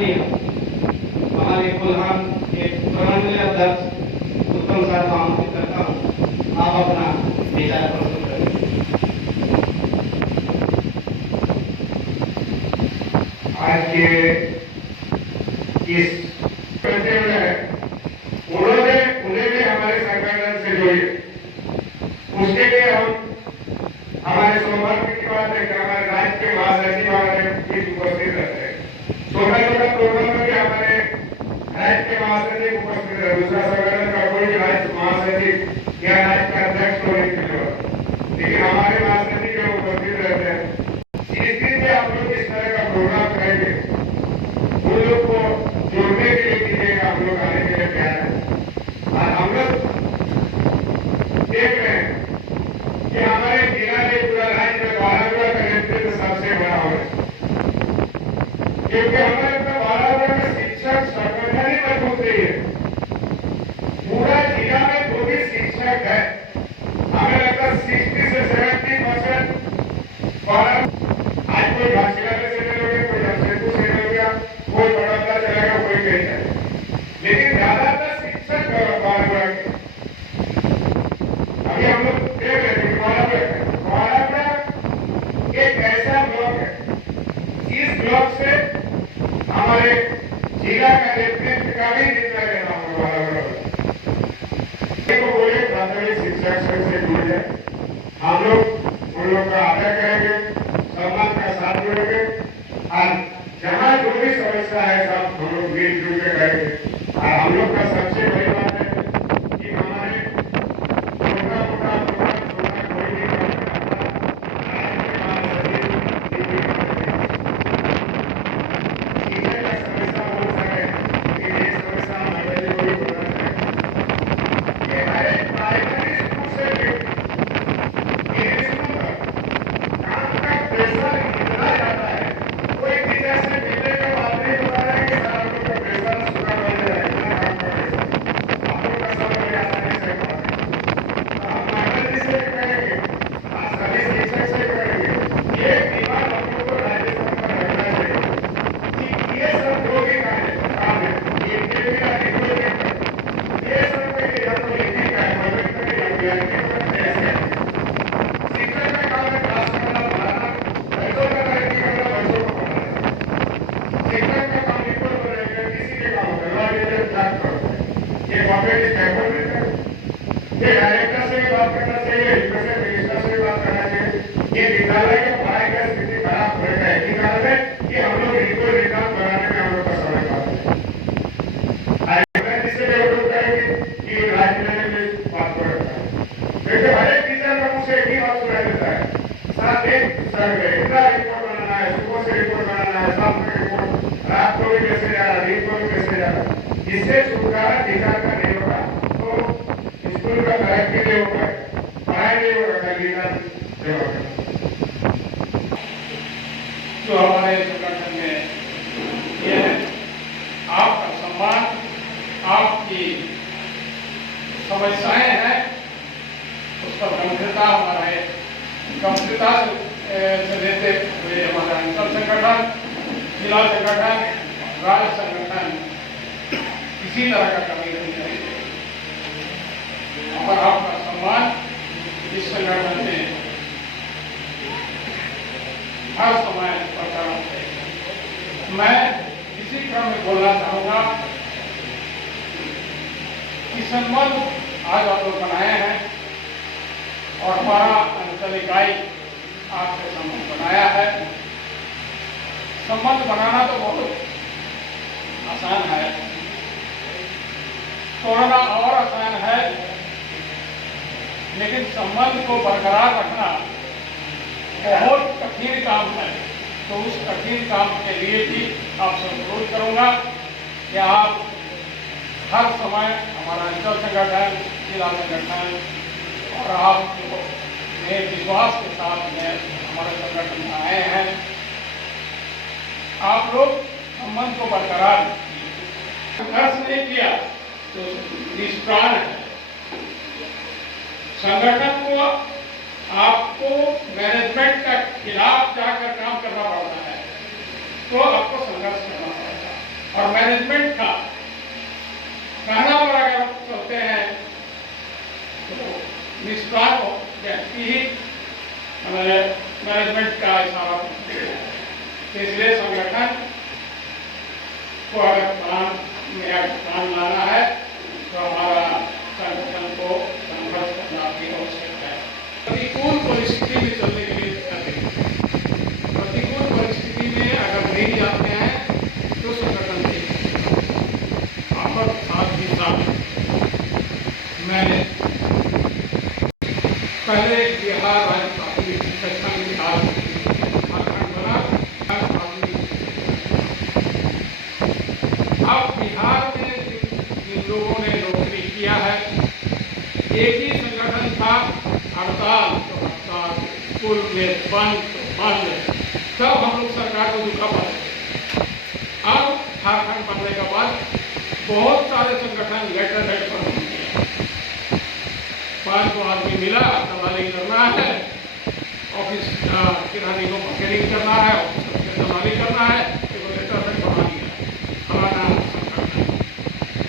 माननीय हमारे कोल्हान के माननीय अध्यक्ष उत्तम सर को आमंत्रित करता हूँ, आप अपना विचार प्रस्तुत करें। आज के इस उन्हें भी हमारे संगठन से जोड़िए। उसके लिए हम हमारे सौभाग्य की बात है कि हमारे राज्य के महासचिव हमारे बीच उपस्थित रहते हैं। छोटा छोटा प्रोग्राम में भी हमारे राज्य के महासचिव उपस्थित रहे। दूसरा संगठन का कोई राज्य महासचिव या राज्य का अध्यक्ष होने की जरूरत, लेकिन हमारे महासचिव जो उपस्थित रहते हैं। इस दिन में आप लोग इस तरह का प्रोग्राम करेंगे, उन लोग को जोड़ने के लिए कीजिएगा। हम लोग आने के लिए तैयार है। और हम लोग देख रहे हैं कि हमारे जिला में पूरा राज्य में 12 का नेतृत्व सबसे बड़ा हो रहा है, क्योंकि हमारे 12 का शिक्षक संगठन ही मजबूत नहीं है। पूरा जिला में जो भी शिक्षक है, हमें लगता है 60 से 70% 12 आज कोई घासीला में से ले लोगे, कोई जमशेदपुर से ले लोगे, कोई बड़ौदा चलेगा, कोई कहीं जाएगा, लेकिन ज्यादातर शिक्षक 12 के। अभी हम लोग देख रहे थे 12 एक ऐसा ब्लॉक है, इस ब्लॉक से हमारे जिला का नेतृत्व का भी निर्णय लेना होगा। बोले प्राथमिक शिक्षक संघ से जुड़ जाए, हम लोग उन लोग का आदर करेंगे, सम्मान का साथ जोड़ेंगे, और जहाँ जो भी समस्या है सब हम लोग मिलजुल के करेंगे। और हम लोग का सबसे बड़ी बात है कि हमारे छोटा मोटा कोई नहीं डायरेक्टर से बात करना चाहिए, एजुकेशन मिनिस्टर से बात करना चाहिए। ये विद्यालय के पढ़ाई का स्थिति खराब हो रहा है, इसी कारण है कि हम लोग इनको रिजल्ट बनाने में हम लोग का समय पाते हैं। जिससे डेवलप करेंगे कि राज्य में बात को रखता है, क्योंकि हर एक टीचर का मुझसे एक ही बात सुनाई देता है, साथ एक सर्वे इतना रिपोर्ट बनाना है, सुबह से रिपोर्ट बनाना है, शाम को रिपोर्ट, रात को भी कैसे जा रहा है, दिन को भी कैसे जा रहा है। इससे छुटकारा टीचर का नहीं होगा तो स्कूल का तरक्की नहीं होगा, पढ़ाई नहीं होगा, जो हमारे संगठन में ये है, आपका सम्मान, आपकी समस्याएं हैं, उस पर गंभीरता से लेते हुए हमारा अंचल संगठन, जिला संगठन, राज्य संगठन किसी तरह का कमी नहीं करेंगे। और आपका सम्मान इस संगठन में हर समय बरकरार रहेगा। मैं इसी क्रम में बोलना चाहूंगा कि संबंध आज आप लोग बनाए हैं और हमारा अंचल इकाई आपसे संबंध बनाया है। संबंध बनाना तो बहुत आसान है, तोड़ना और आसान है, लेकिन संबंध को बरकरार रखना बहुत कठिन काम है। तो उस कठिन काम के लिए भी आपसे अनुरोध करूंगा कि आप हर समय हमारा अंचल संगठन, जिला संगठन और आप जो नए विश्वास के साथ में हमारे संगठन में आए हैं, आप लोग संबंध को बरकरार संघर्ष नहीं किया तो निष्प्राण है। संगठन को आपको मैनेजमेंट का खिलाफ जाकर काम करना पड़ता है, तो आपको संघर्ष करना पड़ता है। मैनेजमेंट का इशारा करते हैं। इसलिए संगठन को अगर काम लाना है तो हमारा संगठन को संघर्ष करना भी आवश्यक है। प्रतिकूल परिस्थिति में चलने के लिए प्रतिकूल परिस्थिति में अगर नहीं जाते हैं तो संगठन नहीं। आपका साथ ही साथ मैंने पहले बिहार राज्य प्राथमिक शिक्षा संघ बिहार झारखंड बना। अब बिहार में जिन लोगों ने नौकरी किया है, एक ही संगठन था, हड़ताल तो हड़ताल, स्कूल में बंद तो बंद, सब हम लोग सरकार को झुका पड़े। अब झारखंड बनने के बाद बहुत सारे संगठन लेटर हेड पर बन गए। 5 आदमी मिला, दलाली करना है, ऑफिस किरानी को मार्केटिंग करना है, ऑफिस से दलाली करना है,